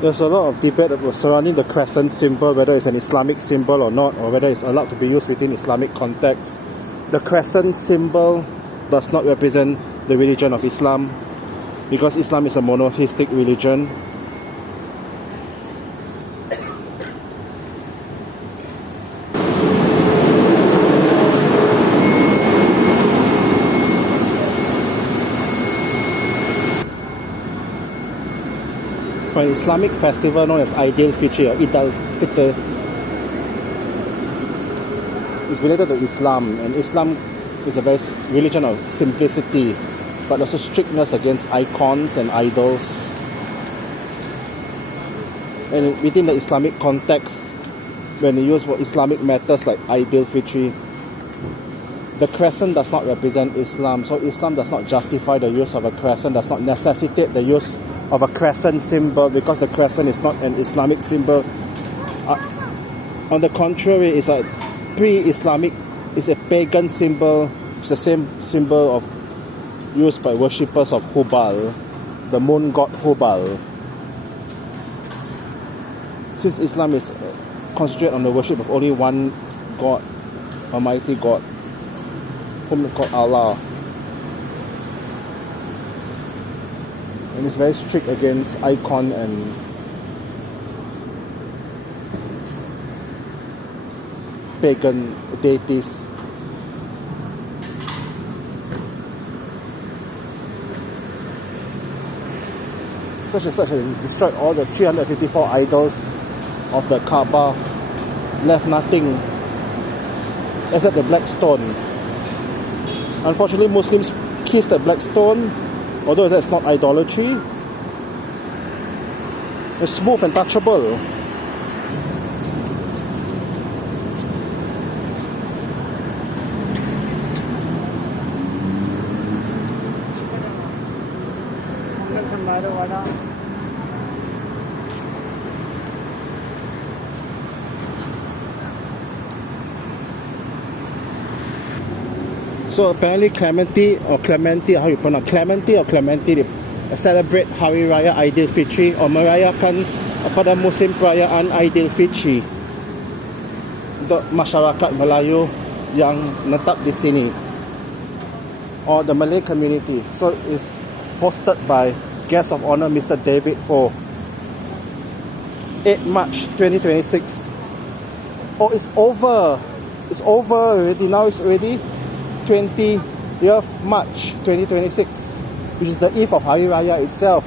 There's a lot of debate surrounding the crescent symbol, whether it's an Islamic symbol or not, or whether it's allowed to be used within Islamic context. The crescent symbol does not represent the religion of Islam, because Islam is a monotheistic religion. For an Islamic festival known as Fitr or Eid al-Fitr is related to Islam, and Islam is a very religion of simplicity, but also strictness against icons and idols. And within the Islamic context, when they use for Islamic matters like Eid al-Fitr, the crescent does not represent Islam, so Islam does not justify the use of a crescent, does not necessitate the use of a crescent symbol, because the crescent is not an Islamic symbol. On the contrary, it's a pre-Islamic, it's a pagan symbol. It's the same symbol of used by worshippers of Hubal, the moon god Hubal. Since Islam is concentrated on the worship of only one God, Almighty God, whom is called Allah, and it's very strict against icon and pagan deities. Such as destroyed all the 354 idols of the Kaaba, left nothing except the black stone. Unfortunately, Muslims kiss the black stone, although that's not idolatry. It's smooth and touchable. So apparently Clementi, how you pronounce Clementi, they celebrate Hari Raya Aidilfitri or merayakan pada musim perayaan Aidilfitri untuk masyarakat Melayu yang menetap di sini, or the Malay community. So it's hosted by guest of honor Mr. David Ho. 8 March 2026. Oh, it's over already. Now it's already 20th March 2026, which is the eve of Hari Raya itself.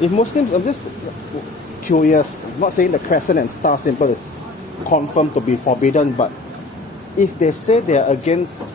If Muslims, I'm just curious, I'm not saying the crescent and star symbol is confirmed to be forbidden, but if they say they are against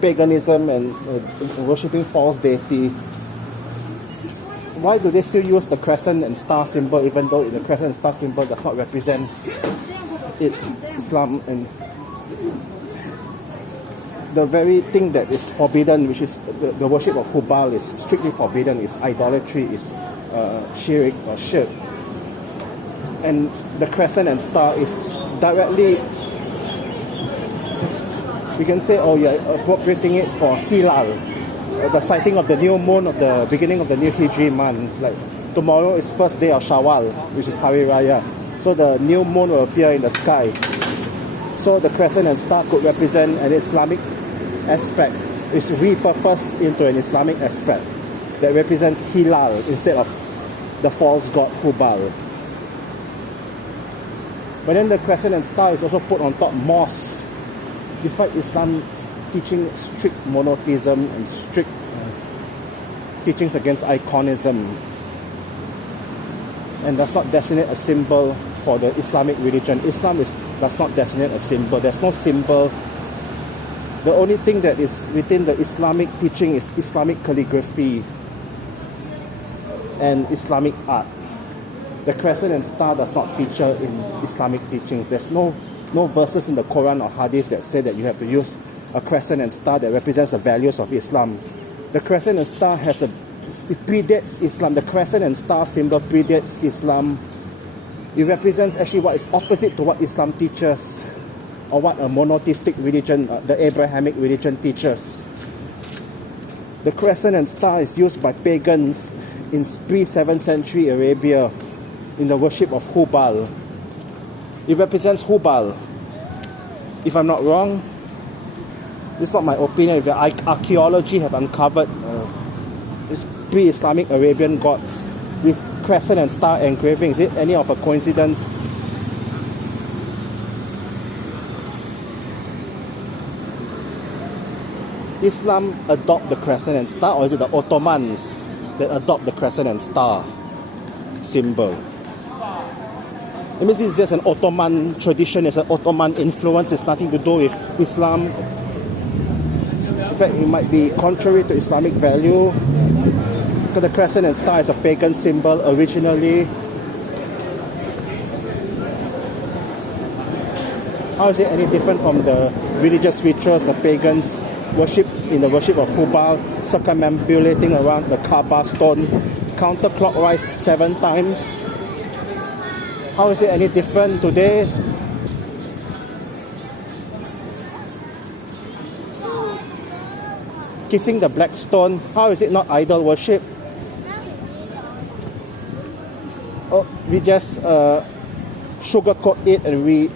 paganism and worshipping false deity, why do they still use the crescent and star symbol, even though the crescent and star symbol does not represent Islam? And the very thing that is forbidden, which is the worship of Hubal, is strictly forbidden, is idolatry, is shirk or shirk. And the crescent and star is directly, we can say, oh, you're appropriating it for Hilal, the sighting of the new moon of the beginning of the new Hijri month. Like tomorrow is first day of Shawwal, which is Hari Raya. So the new moon will appear in the sky. So the crescent and star could represent an Islamic aspect. It's repurposed into an Islamic aspect that represents Hilal instead of the false god Hubal. But then the crescent and star is also put on top mosques, despite Islam teaching strict monotheism and strict teachings against iconism, and does not designate a symbol for the Islamic religion. Islam does not designate a symbol. There's no symbol. The only thing that is within the Islamic teaching is Islamic calligraphy and Islamic art. The crescent and star does not feature in Islamic teachings. There's no verses in the Quran or Hadith that say that you have to use a crescent and star that represents the values of Islam. The crescent and star it predates Islam. The crescent and star symbol predates Islam. It represents actually what is opposite to what Islam teaches. or what a monotheistic religion, the Abrahamic religion teaches. The crescent and star is used by pagans in pre-7th century Arabia in the worship of Hubal. It represents Hubal. If I'm not wrong, this is not my opinion. If archaeology have uncovered these pre-Islamic Arabian gods with crescent and star engraving, is it any of a coincidence? Islam adopt the crescent and star, or is it the Ottomans that adopt the crescent and star symbol? It means this is just an Ottoman tradition, it's an Ottoman influence, it's nothing to do with Islam. In fact, it might be contrary to Islamic value, because the crescent and star is a pagan symbol originally. How is it any different from the religious rituals the pagans worship in the worship of Hubal, circumambulating around the Kaaba stone counterclockwise 7 times? How is it any different today? Kissing the black stone, how is it not idol worship? Oh, we just sugarcoat it, and we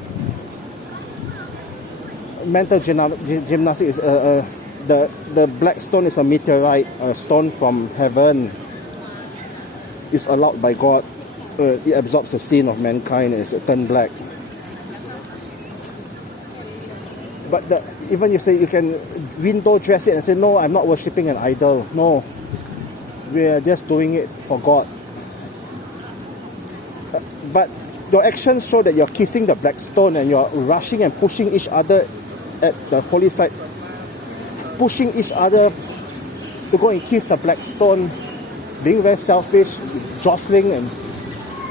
mental gymnastics is the black stone is a meteorite, a stone from heaven. It's allowed by God. It absorbs the sin of mankind and it's turned black. But even you say you can window dress it and say, no, I'm not worshipping an idol. No, we are just doing it for God. But your actions show that you're kissing the black stone and you're rushing and pushing each other at the holy site, pushing each other to go and kiss the black stone, being very selfish, jostling and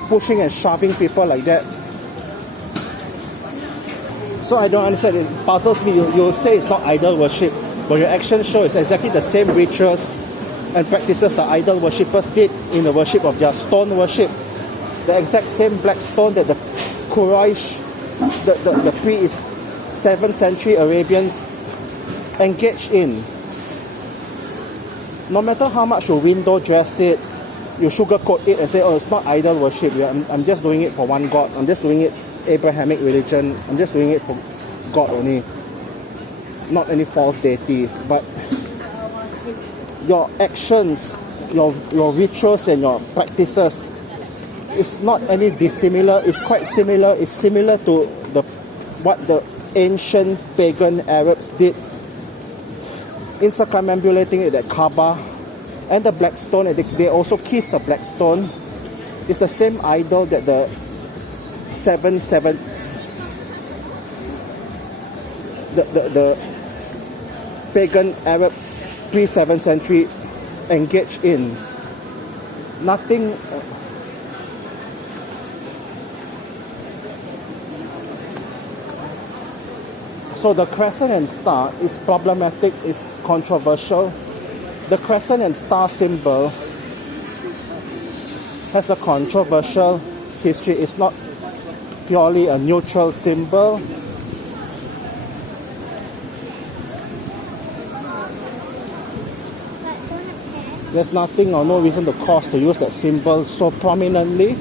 pushing and shoving people like that. So I don't understand, it puzzles me. You say it's not idol worship, but your actions show it's exactly the same rituals and practices the idol worshippers did in the worship of their stone worship. The exact same black stone that the Quraysh, the pre-7th century Arabians engaged in. No matter how much you window dress it, you sugarcoat it and say, oh, it's not idol worship. I'm just doing it for one God. I'm just doing it Abrahamic religion. I'm just doing it for God only. Not any false deity. But your actions, your rituals and your practices, it's not any dissimilar. It's quite similar. It's similar to what the ancient pagan Arabs did in circumambulating it at Kaaba and the black stone. And they also kissed the black stone. It's the same idol that the the pagan Arabs pre-7th century engaged in. Nothing. So the crescent and star is problematic, is controversial. The crescent and star symbol has a controversial history. It's not purely a neutral symbol. There's nothing or no reason to cause to use that symbol so prominently.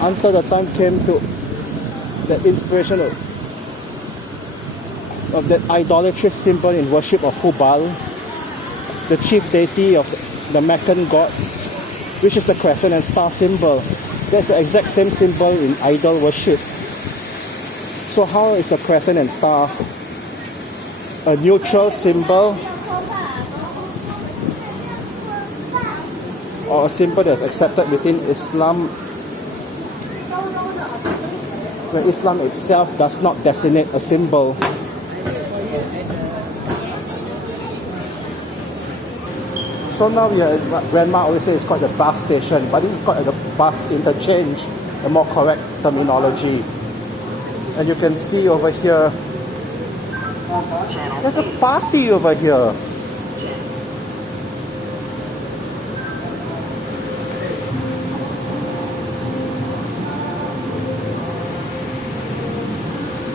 Until the time came to the inspiration of that idolatrous symbol in worship of Hubal, the chief deity of the Meccan gods, which is the crescent and star symbol. That's the exact same symbol in idol worship. So how is the crescent and star a neutral symbol or a symbol that's accepted within Islam, when Islam itself does not designate a symbol? So now Grandma always says it's called the bus station, but this is called the bus interchange, a more correct terminology. And you can see over here, there's a party over here.